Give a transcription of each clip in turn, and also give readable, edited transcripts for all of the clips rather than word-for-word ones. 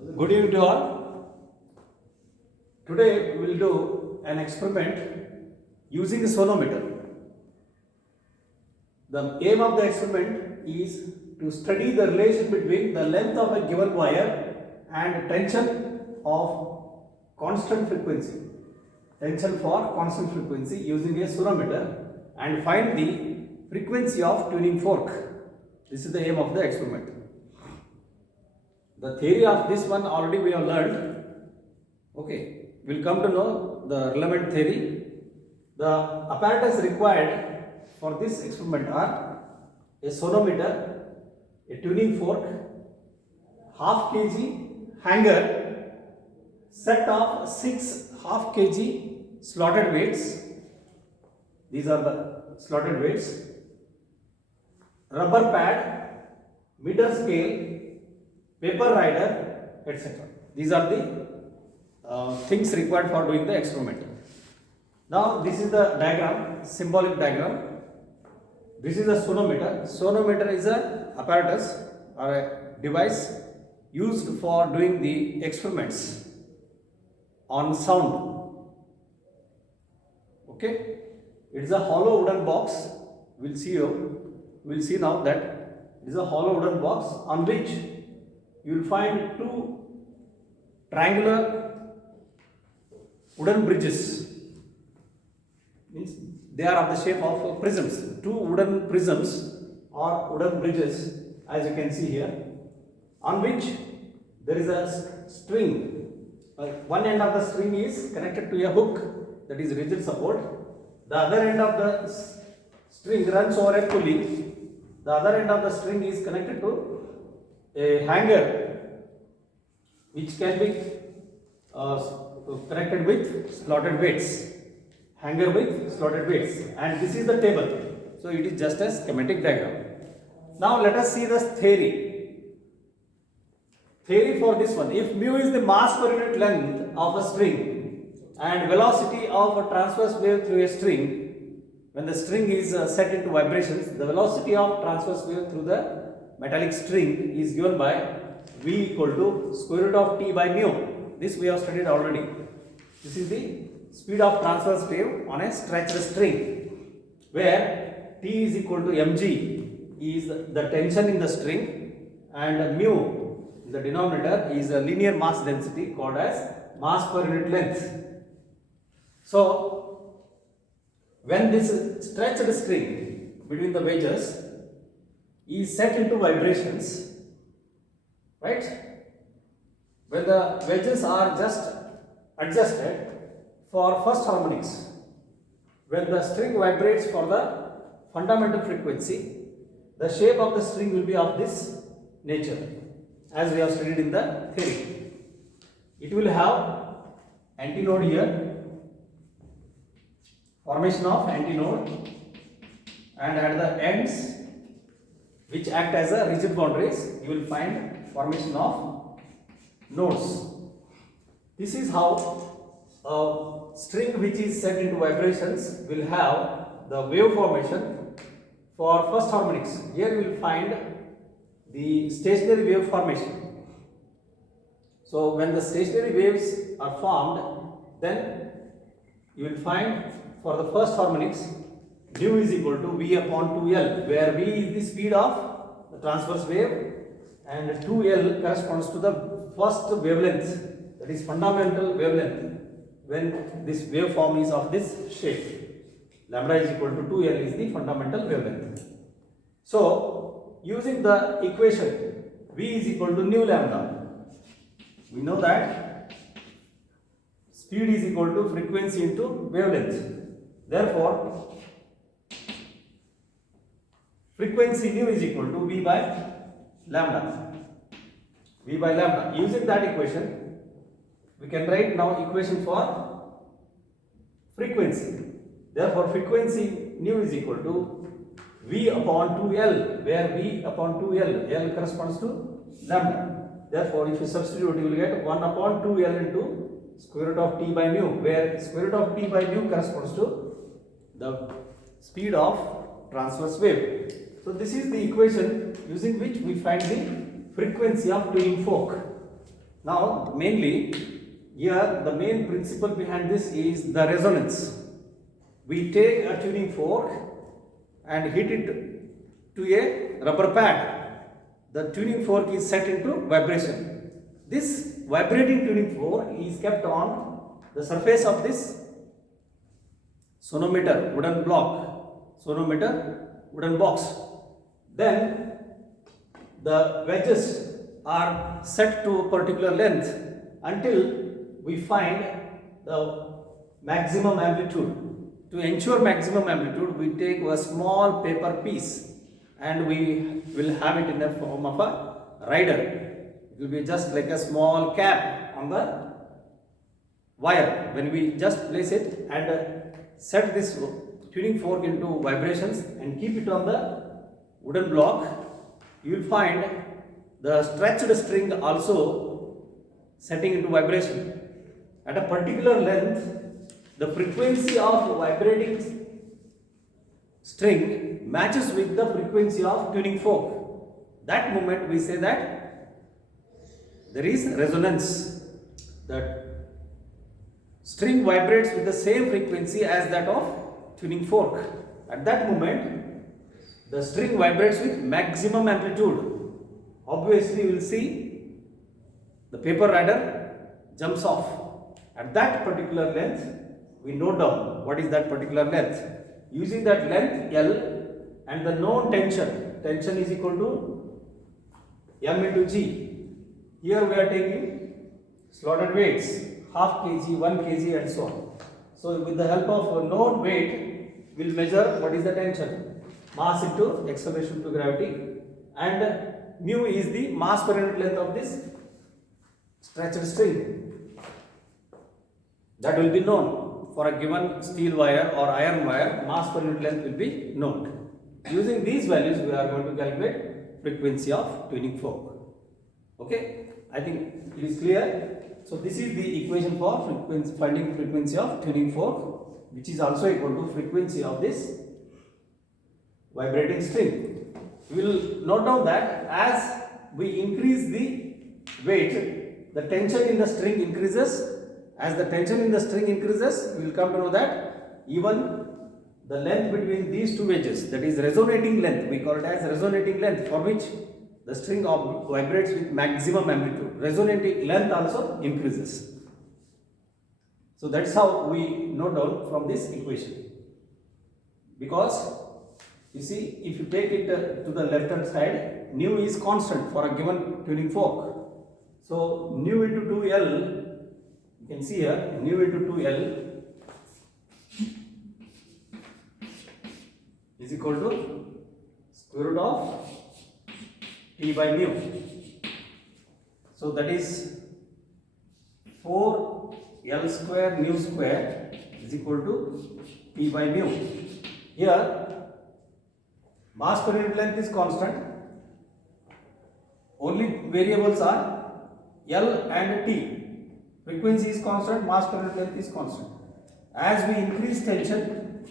Good evening to all. Today we will do an experiment using a sonometer. The aim of the experiment is to study the relation between the length of a given wire and tension of constant frequency. Tension for constant frequency using a sonometer and find the frequency of tuning fork. This is the aim of the experiment. The theory of this one already we have learned. Okay, we'll come to know the relevant theory. The apparatus required for this experiment are a sonometer, a tuning fork, half kg hanger, set of 6 half kg slotted weights. These are the slotted weights. Rubber pad, meter scale, paper rider, etc. These are the things required for doing the experiment. Now this is the diagram, symbolic diagram. This is a sonometer. Sonometer is a apparatus or a device used for doing the experiments on sound. Okay, it is a hollow wooden box. We'll see now that it is a hollow wooden box on which you will find 2 triangular wooden bridges. Means they are of the shape of prisms. 2 wooden prisms or wooden bridges, as you can see here, on which there is a string. One end of the string is connected to a hook, that is rigid support. The other end of the string runs over a pulley. The other end of the string is connected to a hanger which can be connected with slotted weights. Hanger with slotted weights, and this is the table. So it is just a schematic diagram. Now let us see the theory. Theory for this one: if mu is the mass per unit length of a string and velocity of a transverse wave through a string, when the string is set into vibrations, the velocity of transverse wave through the metallic string is given by V equal to square root of T by mu. This we have studied already. This is the speed of transverse wave on a stretched string, where T is equal to mg is the tension in the string, and mu in the denominator is a linear mass density called as mass per unit length. So when this stretched string between the wedges is set into vibrations, right? When the wedges are just adjusted for first harmonics, when the string vibrates for the fundamental frequency, the shape of the string will be of this nature, as we have studied in the theory. It will have antinode here, formation of antinode, and at the ends, which act as a rigid boundaries, you will find formation of nodes. This is how a string which is set into vibrations will have the wave formation for first harmonics. Here you will find the stationary wave formation. So when the stationary waves are formed, then you will find for the first harmonics mu is equal to V upon 2L, where V is the speed of the transverse wave and 2L corresponds to the first wavelength, that is fundamental wavelength, when this waveform is of this shape. Lambda is equal to 2L is the fundamental wavelength. So using the equation V is equal to nu lambda, we know that speed is equal to frequency into wavelength. Therefore, frequency nu is equal to V by lambda. V by lambda. Using that equation, we can write now equation for frequency. Therefore, frequency nu is equal to V upon 2L, where V upon 2L, L corresponds to lambda. Therefore, if you substitute, you will get 1 upon 2L into square root of T by mu, where square root of T by mu corresponds to the speed of transverse wave. So this is the equation using which we find the frequency of tuning fork. Now mainly here the main principle behind this is the resonance. We take a tuning fork and hit it to a rubber pad. The tuning fork is set into vibration. This vibrating tuning fork is kept on the surface of this sonometer wooden block, sonometer wooden box. Then the wedges are set to a particular length until we find the maximum amplitude. To ensure maximum amplitude, we take a small paper piece and we will have it in the form of a rider. It will be just like a small cap on the wire. When we just place it and set this tuning fork into vibrations and keep it on the wooden block, you will find the stretched string also setting into vibration. At a particular length, the frequency of vibrating string matches with the frequency of tuning fork. That moment we say that there is resonance. That string vibrates with the same frequency as that of tuning fork. At that moment, the string vibrates with maximum amplitude. Obviously, you will see the paper rider jumps off. At that particular length, we note down what is that particular length. Using that length L and the known tension, tension is equal to M into G. Here we are taking slotted weights, half kg, 1 kg and so on. So with the help of a known weight, we will measure what is the tension. Mass into acceleration to gravity, and mu is the mass per unit length of this stretched string. That will be known. For a given steel wire or iron wire, mass per unit length will be known. Using these values, we are going to calculate frequency of tuning fork. Okay, I think it is clear. So this is the equation for frequency, finding frequency of tuning fork, which is also equal to frequency of this vibrating string. We will note down that as we increase the weight, the tension in the string increases. As the tension in the string increases, we will come to know that even the length between these two wedges, that is resonating length, we call it as resonating length, for which the string vibrates with maximum amplitude. Resonating length also increases. So that's how we note down from this equation. Because you see, if you take it to the left hand side, nu is constant for a given tuning fork. So nu into 2L, you can see here, nu into 2L is equal to square root of T by mu. So that is 4L square mu square is equal to P by mu. Here mass per unit length is constant. Only variables are L and T. Frequency is constant, mass per unit length is constant. As we increase tension,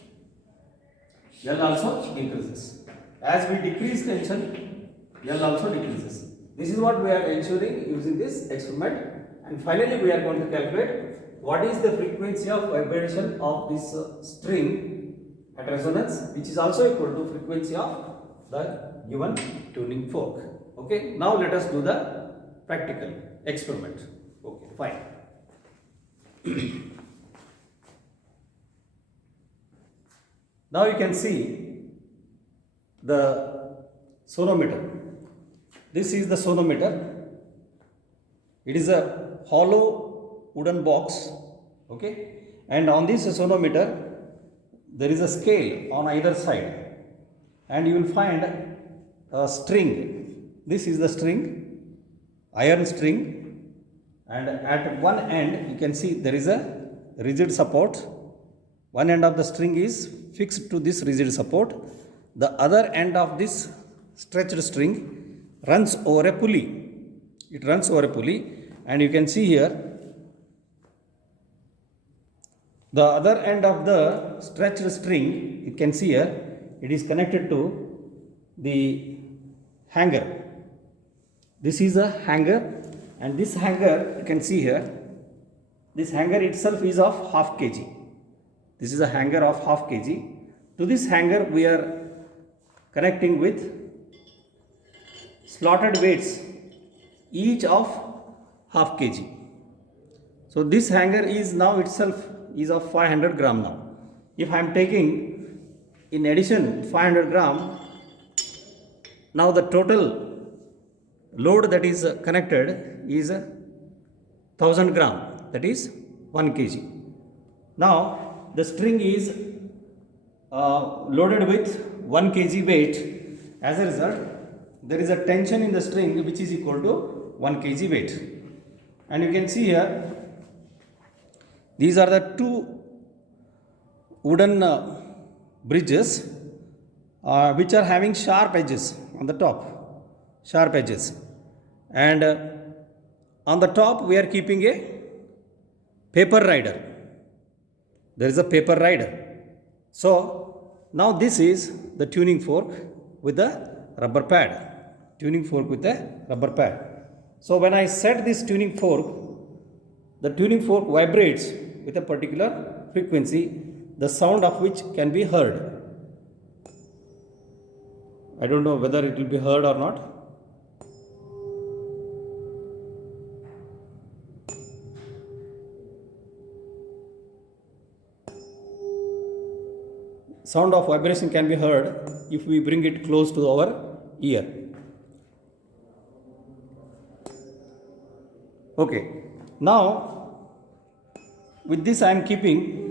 L also increases. As we decrease tension, L also decreases. This is what we are ensuring using this experiment. And finally, we are going to calculate what is the frequency of vibration of this string at resonance, which is also equal to frequency of the given tuning fork. Okay, now let us do the practical experiment. Okay, fine. Now you can see the sonometer. This is the sonometer. It is a hollow wooden box. Okay, and on this sonometer there is a scale on either side, and you will find a string. This is the string, iron string, and at one end you can see there is a rigid support. One end of the string is fixed to this rigid support. The other end of this stretched string runs over a pulley. It runs over a pulley, and you can see here the other end of the stretched string, you can see here, it is connected to the hanger. This is a hanger, And this hanger, you can see here, this hanger itself is of half kg. This is a hanger of half kg. To this hanger we are connecting with slotted weights, each of half kg. So this hanger is now itself is of 500 gram now. If I am taking in addition 500 gram, now the total load that is connected is 1000 gram, that is 1 kg. Now the string is loaded with 1 kg weight. As a result, there is a tension in the string which is equal to 1 kg weight. And you can see here, these are the two wooden bridges which are having sharp edges on the top, sharp edges. And on the top we are keeping a paper rider. There is a paper rider. So now this is the tuning fork with the rubber pad. Tuning fork with the rubber pad. So when I set this tuning fork, the tuning fork vibrates with a particular frequency, the sound of which can be heard. I don't know whether it will be heard or not. Sound of vibration can be heard if we bring it close to our ear. Okay. Now, with this I am keeping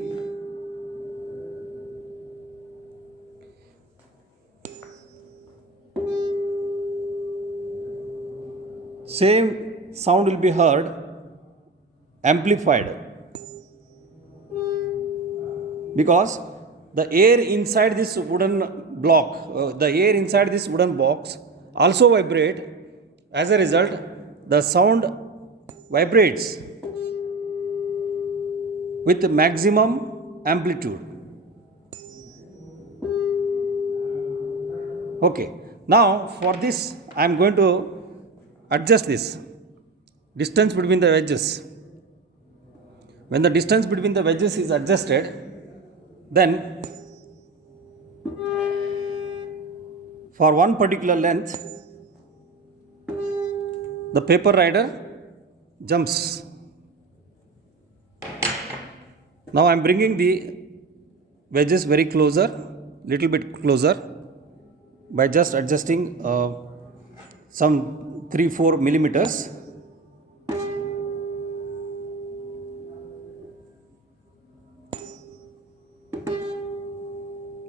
same sound will be heard amplified, because the air inside this wooden block, the air inside this wooden box also vibrate. As a result, the sound vibrates with maximum amplitude. Okay. Now for this I am going to adjust this distance between the wedges. When the distance between the wedges is adjusted, then for one particular length the paper rider jumps. Now I am bringing the wedges very little bit closer by just adjusting some 3-4 millimeters.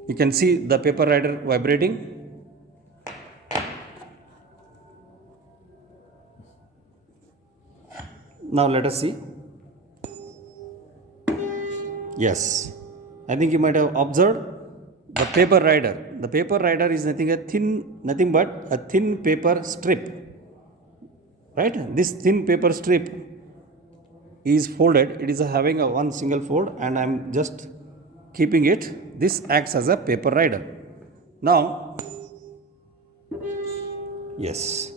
You can see the paper rider vibrating. Now let us see. Yes, I think you might have observed the paper rider. The paper rider is nothing but a thin paper strip. Right? This thin paper strip is folded. It is having a one single fold, and I am just keeping it. This acts as a paper rider. Now, yes,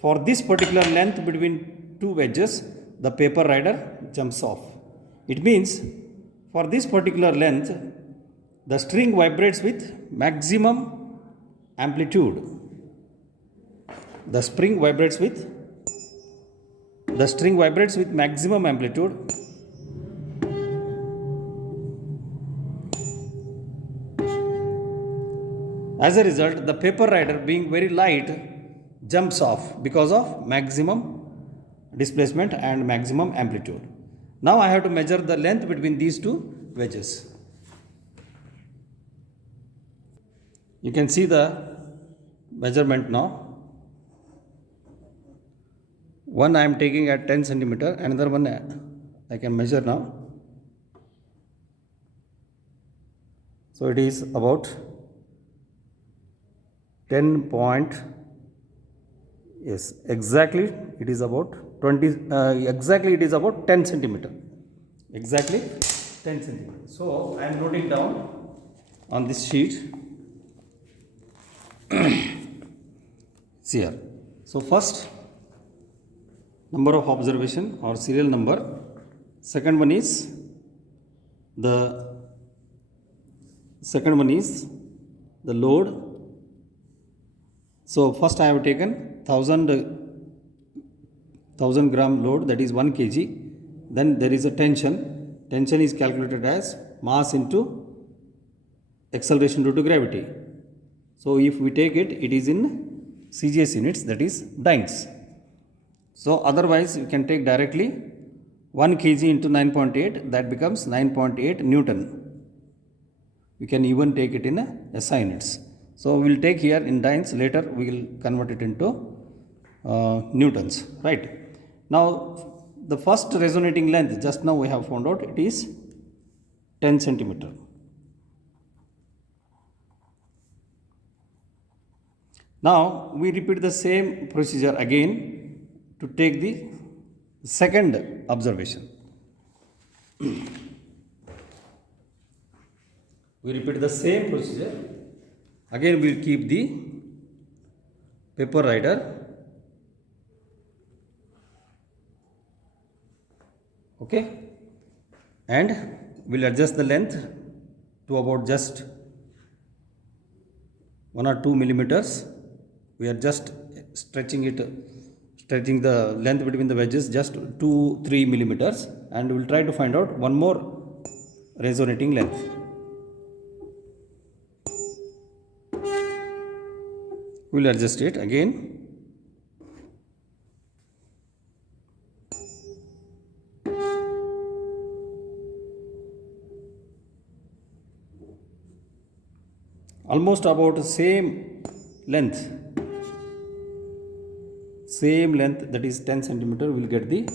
for this particular length between two wedges, the paper rider jumps off. It means for this particular length, the string vibrates with maximum amplitude. The string vibrates with maximum amplitude. As a result, the paper rider, being very light, jumps off because of maximum displacement and maximum amplitude. Now I have to measure the length between these two wedges. You can see the measurement now. One I am taking at 10 centimeter, another one I can measure now. So it is about 10 point, yes, exactly it is about 20, exactly it is about 10 centimeter. Exactly 10 centimeter. So I am noting down on this sheet. See here. So first, number of observation or serial number. Second one is the load. So first I have taken 1000 gram load, that is 1 kg. Then there is a tension. Tension is calculated as mass into acceleration due to gravity. So if we take it, it is in CGS units, that is dynes. So otherwise we can take directly 1 kg into 9.8, that becomes 9.8 Newton. We can even take it in SI units. So we will take here in dynes, later we will convert it into newtons, right? Now the first resonating length, just now we have found out, it is 10 centimeter. Now we repeat the same procedure again to take the second observation. We repeat the same procedure. Again we will keep the paper rider. Okay, and we'll adjust the length to about just 1 or 2 millimeters. We are just stretching the length between the wedges just 2-3 millimeters, and we will try to find out one more resonating length. We will adjust it again. Almost about same length, that is 10 centimeter, will get the,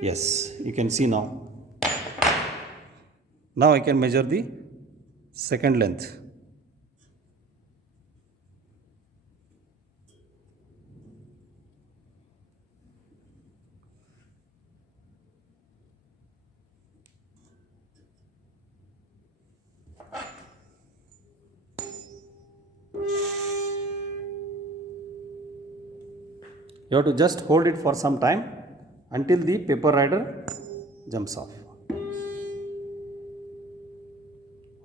yes, you can see now. Now I can measure the second length. You have to just hold it for some time until the paper rider jumps off.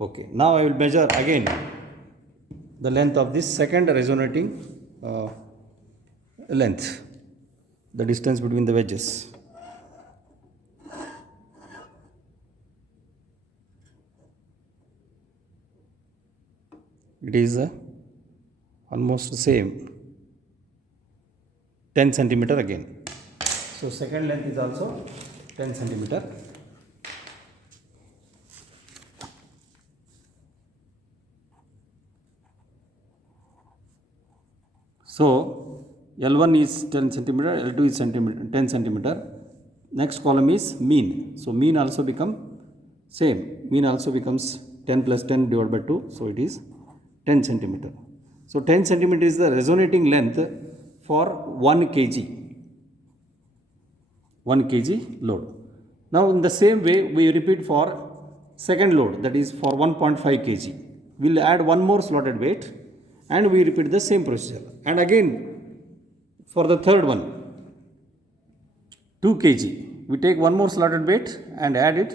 Okay, now I will measure again the length of this second resonating length, the distance between the wedges. It is almost same, 10 centimeter again. So second length is also 10 centimeter. So L1 is 10 centimeter, L2 is 10 centimeter. Next column is mean. So mean also become same. Mean also becomes 10 plus 10 divided by 2. So it is 10 centimeter. So 10 centimeter is the resonating length for 1 kg. 1 kg load. Now in the same way we repeat for second load, that is for 1.5 kg. We will add one more slotted weight and we repeat the same procedure. And again for the third one, 2 kg. We take one more slotted weight and add it,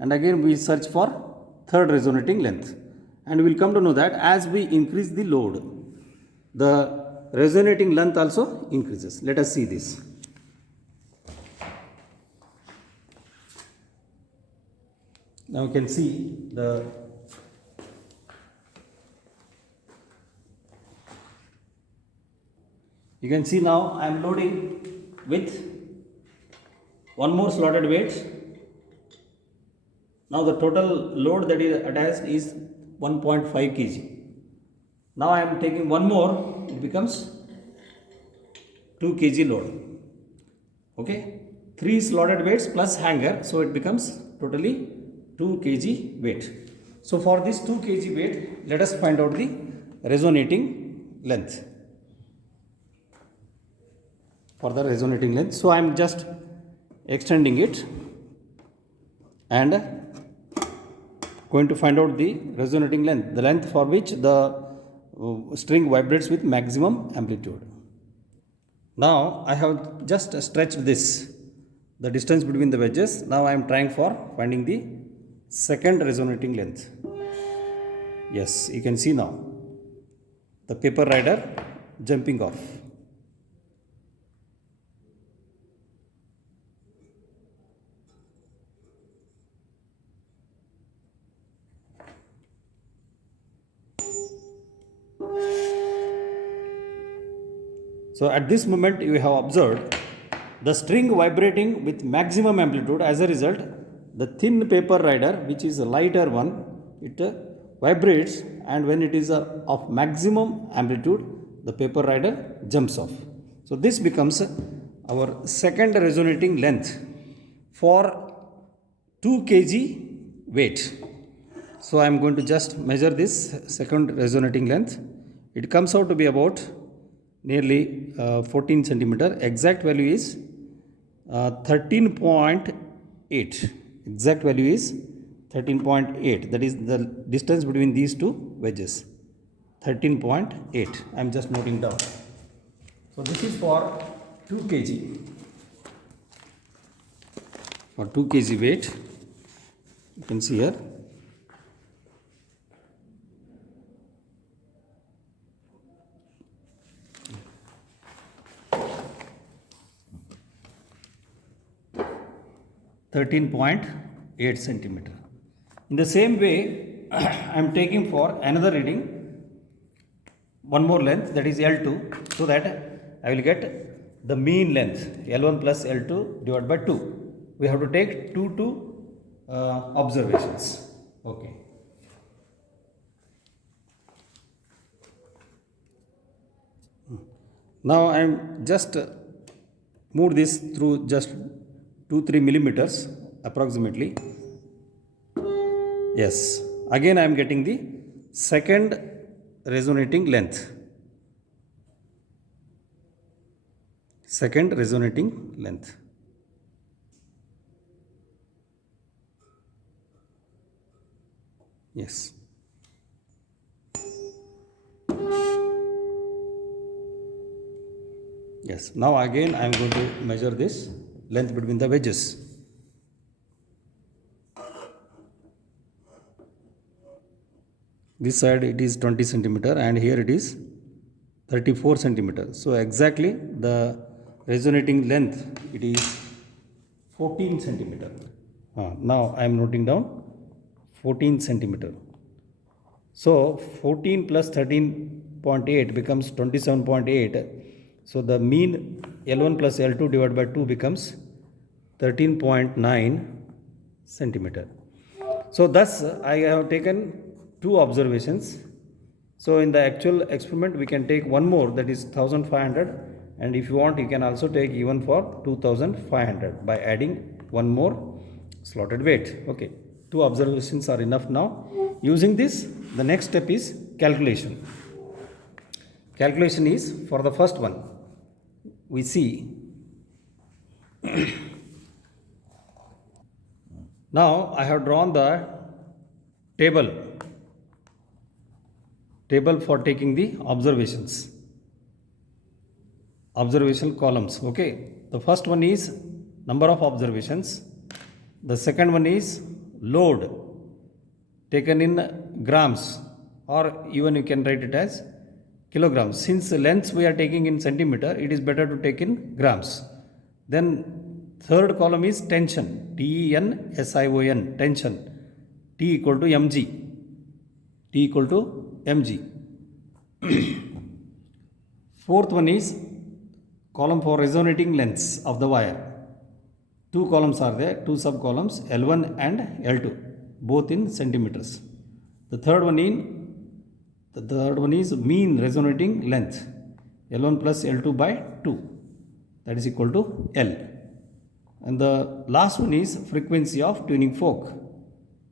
and again we search for third resonating length. And we will come to know that as we increase the load, the resonating length also increases. Let us see this. Now you can see you can see now I am loading with one more slotted weight. Now the total load that is attached is 1.5 kg. Now I am taking one more, it becomes 2 kg load. Okay, 3 slotted weights plus hanger, so it becomes totally 2 kg weight. So for this 2 kg weight, let us find out the resonating length. For the resonating length, so I am just extending it and going to find out the resonating length, the length for which the string vibrates with maximum amplitude. Now I have just stretched this, the distance between the wedges. Now I am trying for finding the second resonating length. Yes, you can see now the paper rider jumping off. So at this moment you have observed the string vibrating with maximum amplitude. As a result, the thin paper rider, which is a lighter one, it vibrates, and when it is of maximum amplitude, the paper rider jumps off. So this becomes our second resonating length for 2 kg weight. So I am going to just measure this second resonating length. It comes out to be about nearly 14 centimeter. Exact value is 13.8. Exact value is 13.8. That is the distance between these two wedges. 13.8. I am just noting down. So this is for 2 kg. For 2 kg weight, you can see here. .8 centimeter. In the same way, I am taking for another reading one more length, that is L2, so that I will get the mean length L1 plus L2 divided by 2. We have to take 2 observations. Okay. Now I am just moved this through just 2-3 millimeters approximately. Yes, again I am getting the second resonating length. Second resonating length. Yes. Yes, now again I am going to measure this length between the wedges. This side it is 20 centimeter and here it is 34 centimeter. So exactly the resonating length, it is 14 centimeter. Now I am noting down 14 centimeter. So 14 plus 13.8 becomes 27.8. So the mean L1 plus L2 divided by 2 becomes 13.9 centimeter. So thus I have taken 2 observations. So in the actual experiment we can take one more, that is 1500, and if you want you can also take even for 2500 by adding one more slotted weight. Okay, 2 observations are enough now. Using this, the next step is calculation. Calculation is, for the first one, we see now I have drawn the table for taking the observations, observational columns. Okay, the first one is number of observations, the second one is load taken in grams, or even you can write it as kilograms. Since the lengths we are taking in centimeter, it is better to take in grams. Then third column is tension, TENSION, tension, T equal to mg, T equal to mg. Fourth one is column for resonating lengths of the wire. 2 columns are there, 2 sub columns, L1 and L2, both in centimeters. The third one is mean resonating length, L1 plus L2 by 2, that is equal to L. And the last one is frequency of tuning fork.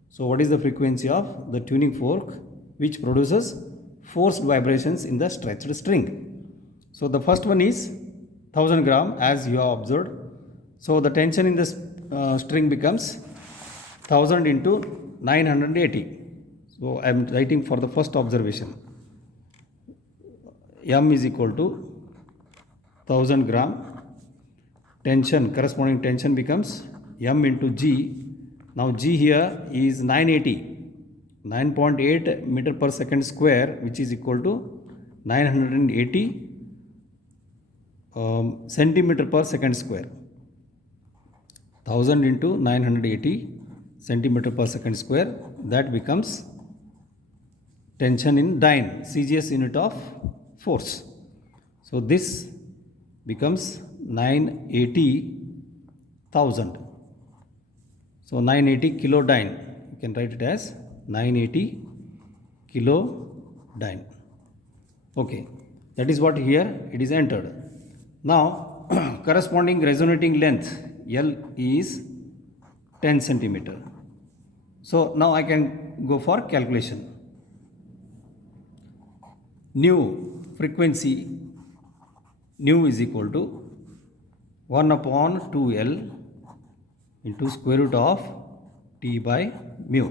So what is the frequency of the tuning fork which produces forced vibrations in the stretched string? So the first one is 1000 gram, as you have observed. So the tension in the string becomes 1000 into 980. So I am writing for the first observation. M is equal to 1000 gram. Tension, corresponding tension becomes M into G. Now G here is 9.8 meter per second square, which is equal to 980 centimeter per second square. 1000 into 980 centimeter per second square, that becomes tension in dyne, CGS unit of force. So this becomes 980,000. So 980 kilodyne, you can write it as 980 kilodyne. Okay, that is what here it is entered. Now corresponding resonating length L is 10 centimeter. So now I can go for calculation. Nu frequency, nu is equal to 1 upon 2L into square root of T by mu.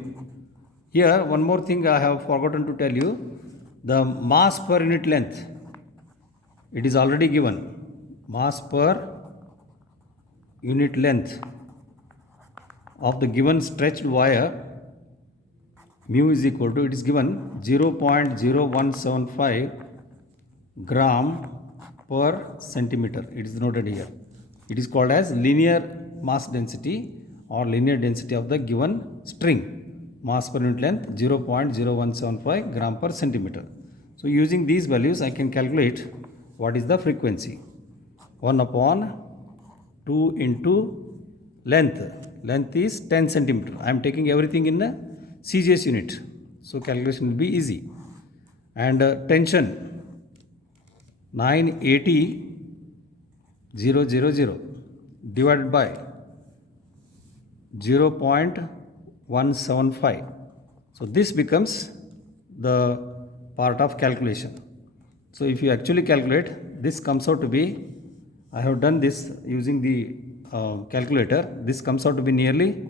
Here one more thing I have forgotten to tell you, the mass per unit length, it is already given. Mass per unit length of the given stretched wire, mu is equal to, it is given 0.0175 gram per centimeter. It is noted here. It is called as linear mass density or linear density of the given string. Mass per unit length 0.0175 gram per centimeter. So using these values I can calculate what is the frequency. 1 upon 2 into length. Length is 10 centimeter. I am taking everything in a CGS unit. So calculation will be easy. And tension 980,000 divided by 0.175. So this becomes the part of calculation. So if you actually calculate, this comes out to be, I have done this using the calculator, this comes out to be nearly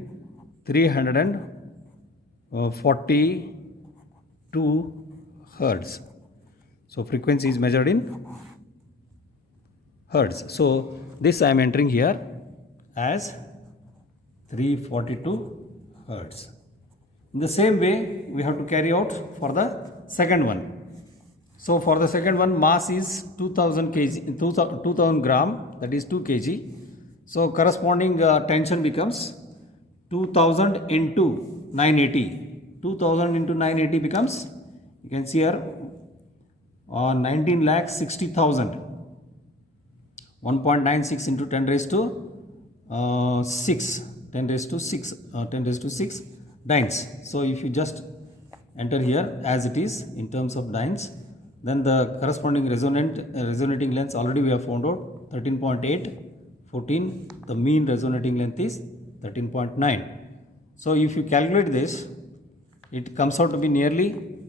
342 hertz. So frequency is measured in hertz. So this I am entering here as 342 hertz. In the same way we have to carry out for the second one. So for the second one, mass is 2000 kg, 2000 gram, that is 2 kg. So corresponding tension becomes 2000 into 980. 2000 into 980 becomes, you can see here, 19,60,000. 1.96 into 10 raised to 6, 10 raised to 6 dynes. So if you just enter here as it is in terms of dynes, then the corresponding resonating length already we have found out 13.8, 14. The mean resonating length is 13.9. So if you calculate this, it comes out to be nearly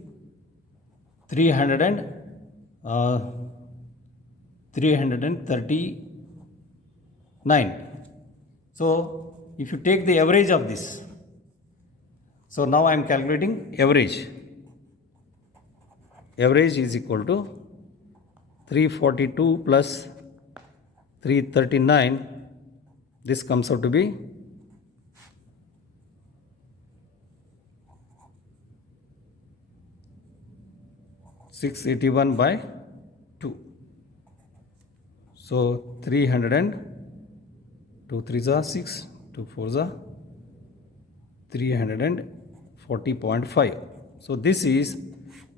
339. So if you take the average of this, so now I am calculating average. Average is equal to 342 plus 339. This comes out to be 681 by 2. So 300 and 2 3s are 6, 2 4s are 340.5. So this is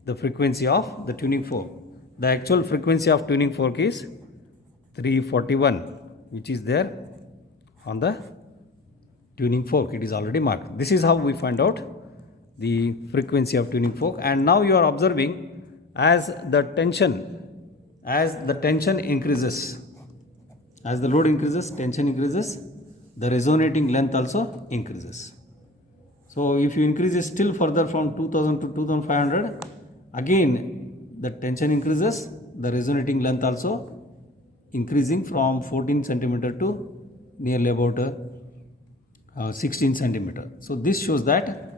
the frequency of the tuning fork. The actual frequency of tuning fork is 341, which is there on the tuning fork. It is already marked. This is how we find out the frequency of tuning fork. And now you are observing as the tension increases, as the load increases, tension increases, the resonating length also increases. So if you increase it still further from 2000 to 2500, again the tension increases, the resonating length also increasing from 14 centimeter to nearly about 16 centimeter. So this shows that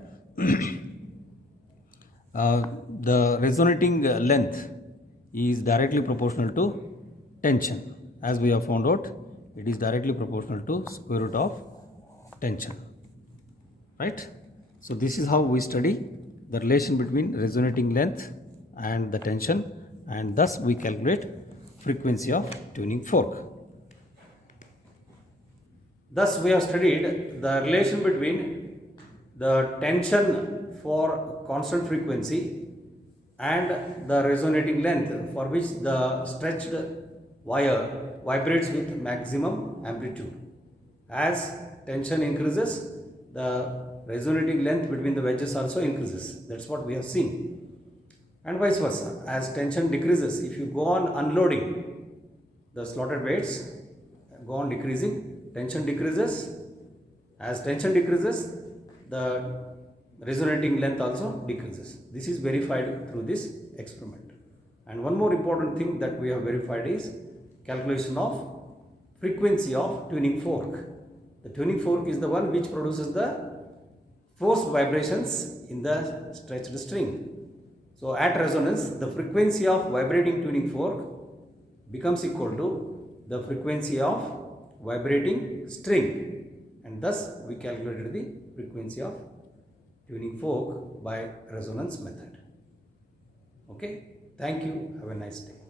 the resonating length is directly proportional to tension. as we have found out, it is directly proportional to square root of tension, right? So this is how we study the relation between resonating length and the tension, and thus we calculate frequency of tuning fork. Thus we have studied the relation between the tension for constant frequency and the resonating length for which the stretched wire vibrates with maximum amplitude. As tension increases, the resonating length between the wedges also increases. That's what we have seen. And vice versa, as tension decreases, if you go on unloading the slotted weights, go on decreasing, tension decreases. As tension decreases, the resonating length also decreases. This is verified through this experiment. And one more important thing that we have verified is calculation of frequency of tuning fork. The tuning fork is the one which produces the forced vibrations in the stretched string. So at resonance, the frequency of vibrating tuning fork becomes equal to the frequency of vibrating string, and thus we calculated the frequency of tuning fork by resonance method. Okay, thank you, have a nice day.